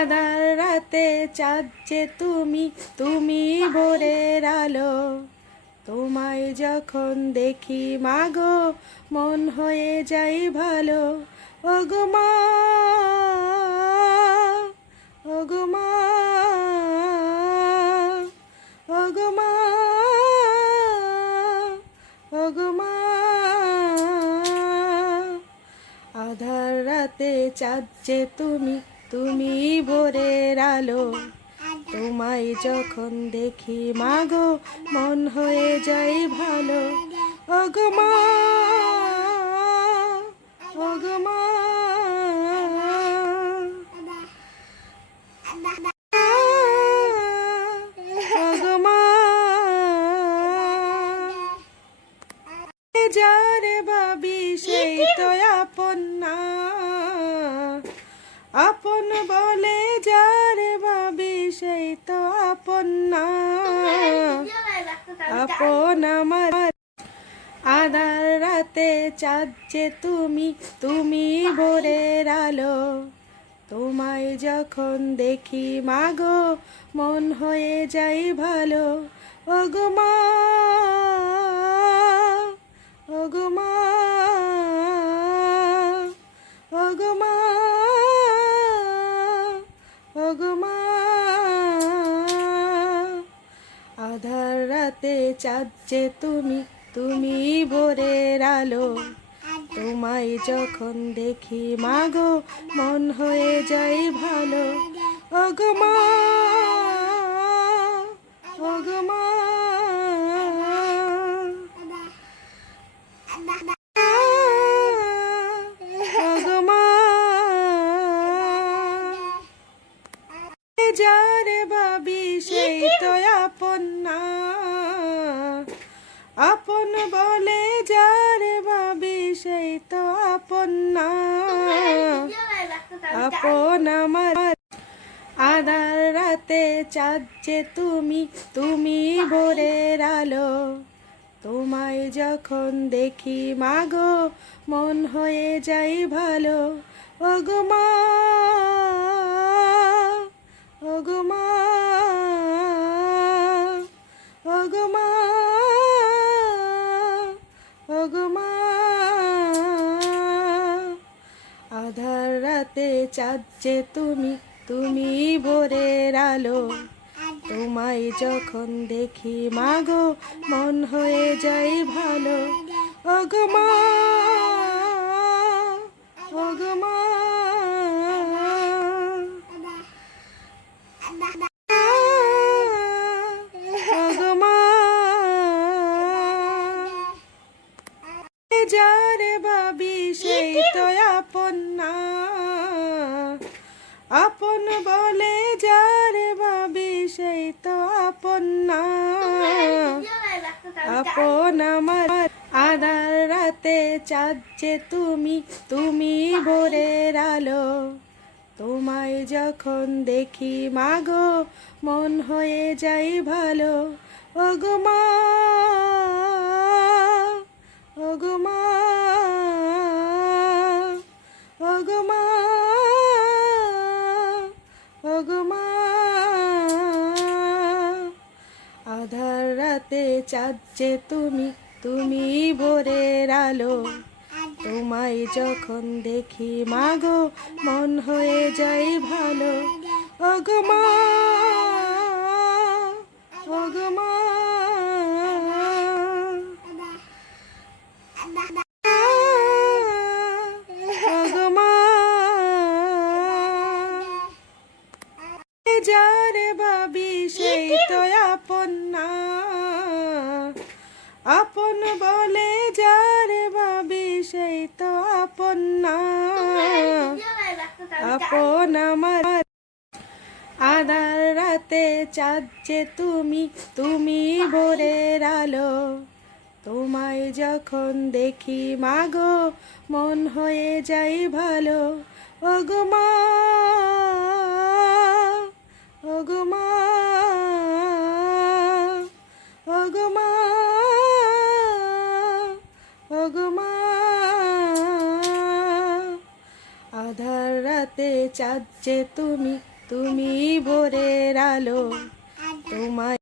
আধার রাতে চাঁদ যে তুমি তুমি ভোরের আলো। তোমায় যখন দেখি, মাগো, মন হয়ে যাই ভালো। মা, ওগো মা মা আধার রাতে চাঁদ যে তুমি তুমি ভোরের আলো, তোমায় যখন দেখি, মাগো, মন হয়ে যাই ভালো। ওগো মা। ওগো মা। যারে ভাবি, সেই তো আপন না। আপন বলে যারে ভাবি সেই তো আপন না। আপন আমার আধার রাতে চাঁদ যে তুমি তুমি ভোরের আলো। তোমায় যখন দেখি, মাগো, মন হয়ে যাই ভালো। ওগো মা, ওগো আধার রাতে যে তুমি তুমি ভোরের আলো। তোমায় যখন দেখি, মাগো, মন হয়ে যাই ভালো। ওগো মা ওগো মা। যারে ভাবি সেই আপন বলে যার ভাবি সেই তো আপন না। আপন আমার আধার রাতে যে তুমি তুমি ভোরের আলো। তোমায় যখন দেখি মাগো, মন হয়ে যাই ভালো। ওগো মা ওগো মা। আধার রাতে যে তুমি তুমি ভোরের আলো। তোমায় যখন দেখি, মাগো, মন হয়ে যাই ভালো। ওগো মা! ভাবি তো আপন। না আপন বলে যারে ভাবি সেই তো আপন। না আপন আমার আধার রাতে চাঁদ যে তুমি তুমি ভোরের আলো। তোমায় যখন দেখি, মাগো, মন হয়ে যাই ভালো। ওগো মা। রাতে চাঁদ যে তুমি তুমি ভোরের আলো। তোমায় যখন দেখি মাগো মন হয়ে যাই ভালো। ওগো মা ওগো মা। যারে ভাবি সেই তো আপন না। আপন বলে যারে ভাবি সেই তো আপন না। আপন আমার আধার রাতে চাঁদ যে তুমি তুমি ভোরের আলো। তোমায় যখন দেখি মাগো মন হয়ে যাই ভালো। ওগো মা রাতে চাঁদ যে তুমি তুমি ভোরের আলো। তোমায়